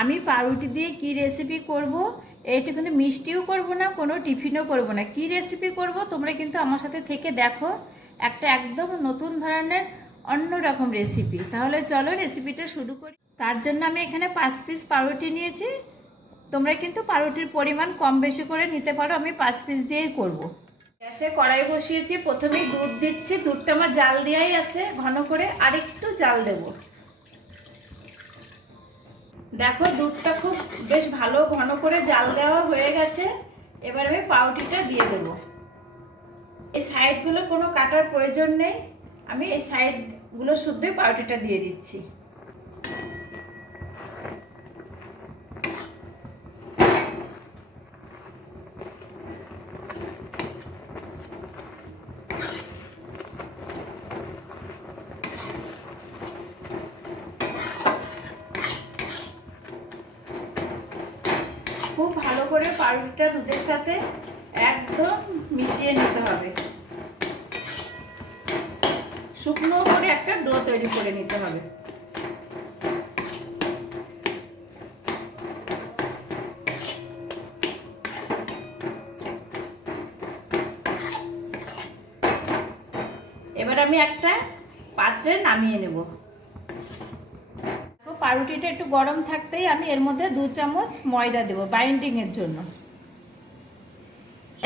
আমি পাউরুটি দিয়ে কি রেসিপি করব? এইটা কিন্তু মিষ্টিও করব না, কোনো টিফিনও করব না। কি রেসিপি করব? তোমরা কিন্তু আমার সাথে থেকে দেখো। একটা একদম নতুন ধরনের অন্য রকম রেসিপি তাহলে চলো রেসিপিটা শুরু করি। তার জন্য আমি এখানে পাঁচ পিস পাউরুটি নিয়েছি। তোমরা কিন্তু পাউরুটির পরিমাণ কম বেশি করে নিতে পারো, আমি পাঁচ পিস দিয়েই করব। গ্যাসে কড়াই বসিয়েছি, প্রথমেই দুধ দিচ্ছি। দুধটা আমার জাল দেওয়াই আছে, ঘন করে আরেকটু জাল দেবো। দেখো দুধটা খুব বেশ ভালো ঘন করে জাল দেওয়া হয়ে গেছে। এবার আমি পাউটিটা দিয়ে দেবো। এই সাইডগুলো কোনো কাটার প্রয়োজন নেই। আমি এই সাইডগুলো শুদ্ধই পাউটিটা দিয়ে দিচ্ছি খুব ভালো করে পাউরুটিটা দুধের সাথে একদম মিশিয়ে নিতে হবে। শুকনো করে একটা ডো তৈরি করে নিতে হবে। এবার আমি একটা পাত্রে নামিয়ে নেব। পাউরুটিটা একটু গরম থাকতেই আমি এর মধ্যে দু চামচ ময়দা দেব বাইন্ডিংয়ের জন্য।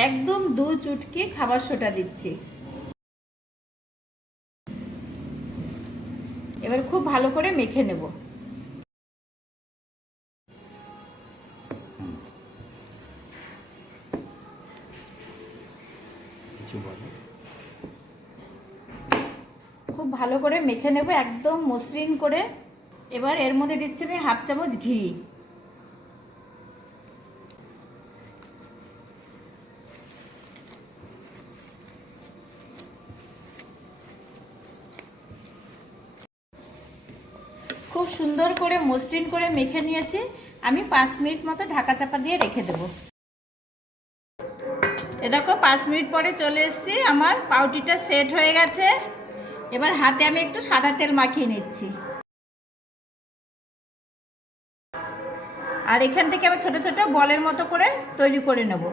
একদম দু চুটকি খাবার সোটা দিচ্ছি। এবার খুব ভালো করে মেখে নেব। খুব ভালো করে মেখে নেব একদম মসৃণ করে। এবার এর মধ্যে দিচ্ছি আমি হাফ চামচ ঘি। খুব সুন্দর করে মসৃণ করে মেখে নিয়েছি। আমি পাঁচ মিনিট মতো ঢাকা চাপা দিয়ে রেখে দেবো। দেখো, পাঁচ মিনিট পরে চলে এসেছি। আমার পাউটিটা সেট হয়ে গেছে। এবার হাতে আমি একটু সাদা তেল মাখিয়ে নিচ্ছি। আর এখান থেকে আমি ছোট ছোট বলের মতো করে তৈরি করে নেব।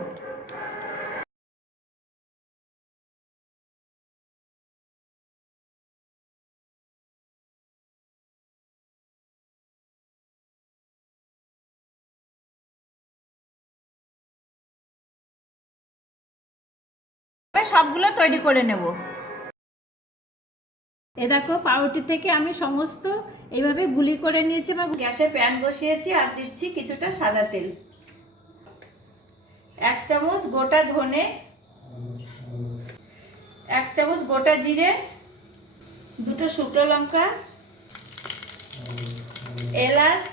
সবগুলো তৈরি করে নেব। এ দেখো, পাউরুটি থেকে আমি সমস্ত এইভাবে গুলি করে নিয়েছি এবং গ্যাসে প্যান বসিয়েছি আর দিচ্ছি কিছুটা সাদা তেল। এক চামচ গোটা ধনে, এক চামচ গোটা জিরে, দুটো শুকনো লঙ্কা, এলাচ,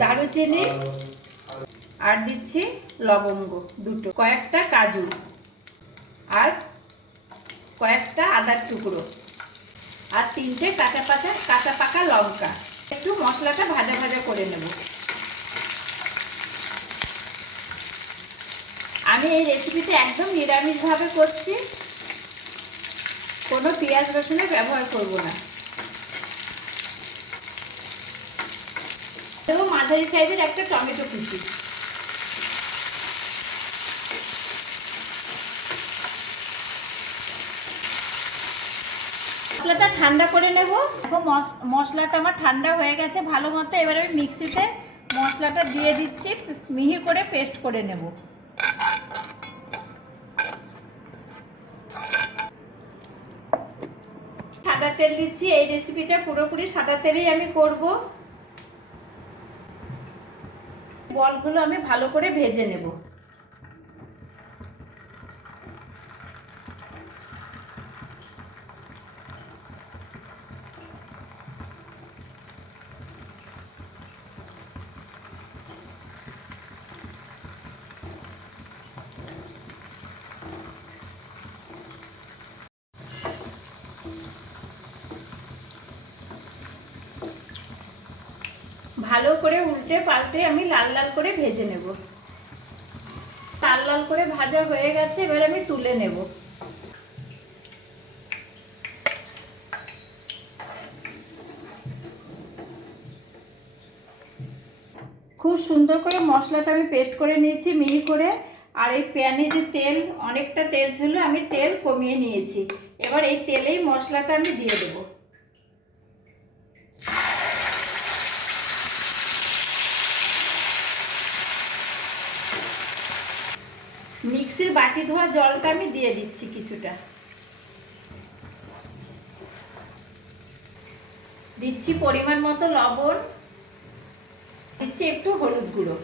দারুচিনি আর দিচ্ছি লবঙ্গ দুটো, কয়েকটা কাজু। আর কয়েকটা আদার টুকরো আর তিনটে কাঁচা পাকা কাঁচা পাকা লঙ্কা। একটু মশলাটা ভাজা ভাজা করে নেব। আমি এই রেসিপিতে একদম নিরামিষভাবে করছি। কোনো পেঁয়াজ রসুনের ব্যবহার করব না। এবং মাঝারি সাইজের একটা টমেটো কুচি। মশলাটা ঠান্ডা করে নেব। এখন মশলাটা আমার ঠান্ডা হয়ে গেছে, ভালো মতো। এবার আমি মিক্সিতে মশলাটা দিয়ে দিচ্ছি, মিহি করে পেস্ট করে নেব। সাদা তেল দিচ্ছি, এই রেসিপিটা পুরোপুরি সাদা তেলেই আমি করব। বলগুলো আমি ভালো করে ভেজে নেব। ভালো করে উল্টে পাল্টে আমি লাল লাল করে ভেজে নেব। লাল লাল করে ভাজা হয়ে গেছে, এবার আমি তুলে নেব। খুব সুন্দর করে মশলাটা আমি পেস্ট করে নিয়েছি মিহি করে, আর এই প্যানে যে তেল, অনেকটা তেল ছিল, আমি তেল কমিয়ে নিয়েছি। এবার এই তেলেই মশলাটা আমি দিয়ে দেবো। মিক্সির বাটি ধোয়া জলটা আমি দিয়ে দিচ্ছি কিছুটা। দিচ্ছি পরিমাণ মতো লবণ, দিচ্ছি একটু হলুদ গুঁড়ো।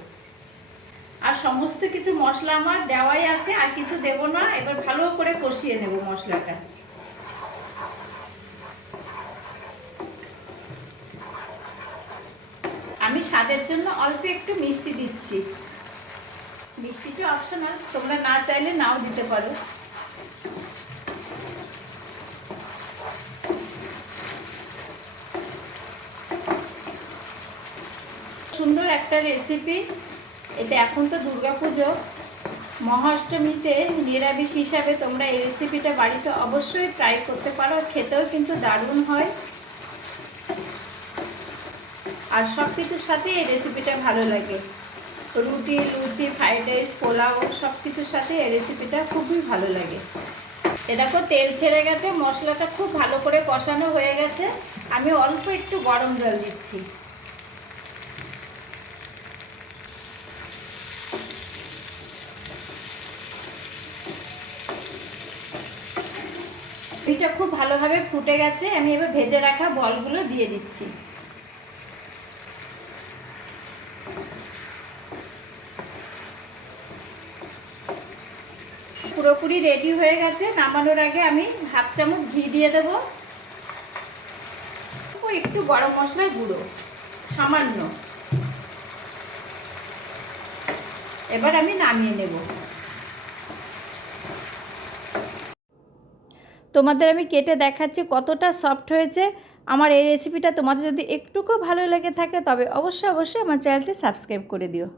আর সমস্ত কিছু মশলা আমার দেওয়াই আছে, আর কিছু দেব না, এবার ভালো করে কষিয়ে নেব মশলাটা। আমি স্বাদের জন্য অল্প একটু মিষ্টি দিচ্ছি। মিষ্টিটা অপশনাল তোমরা না চাইলে নাও দিতে পারো। সুন্দর একটা রেসিপি এটা এখন তো দুর্গাপুজো। মহাষ্টমীতে নিরামিষ হিসাবে তোমরা এই রেসিপিটা বাড়িতে অবশ্যই ট্রাই করতে পারো খেতেও কিন্তু দারুণ হয়। আর সব কিছুর সাথে এই রেসিপিটা ভালো লাগে। রুটি, লুচি, ফ্রাইড রাইস, পোলাও সব কিছুর সাথে এই রেসিপিটা খুবই ভালো লাগে। এরকম তেল ছেড়ে গেছে, মশলাটা খুব ভালো করে কষানো হয়ে গেছে। আমি অল্প একটু গরম জল দিচ্ছি। এটা খুব ভালোভাবে ফুটে গেছে, আমি এবার ভেজে রাখা বলগুলো দিয়ে দিচ্ছি। পুরোপুরি রেডি হয়ে গেছে। নামানোর আগে আমি হাফ চামচ ঘি দিয়ে দেবো। একটু গরম মশলার গুঁড়ো, সামান্য। এবার আমি নামিয়ে নেব। তোমাদের আমি কেটে দেখাচ্ছি কতটা সফট হয়েছে। আমার এই রেসিপিটা তোমাদের যদি একটুকু ভালো লেগে থাকে, তবে অবশ্যই অবশ্যই আমার চ্যানেলটি সাবস্ক্রাইব করে দিও।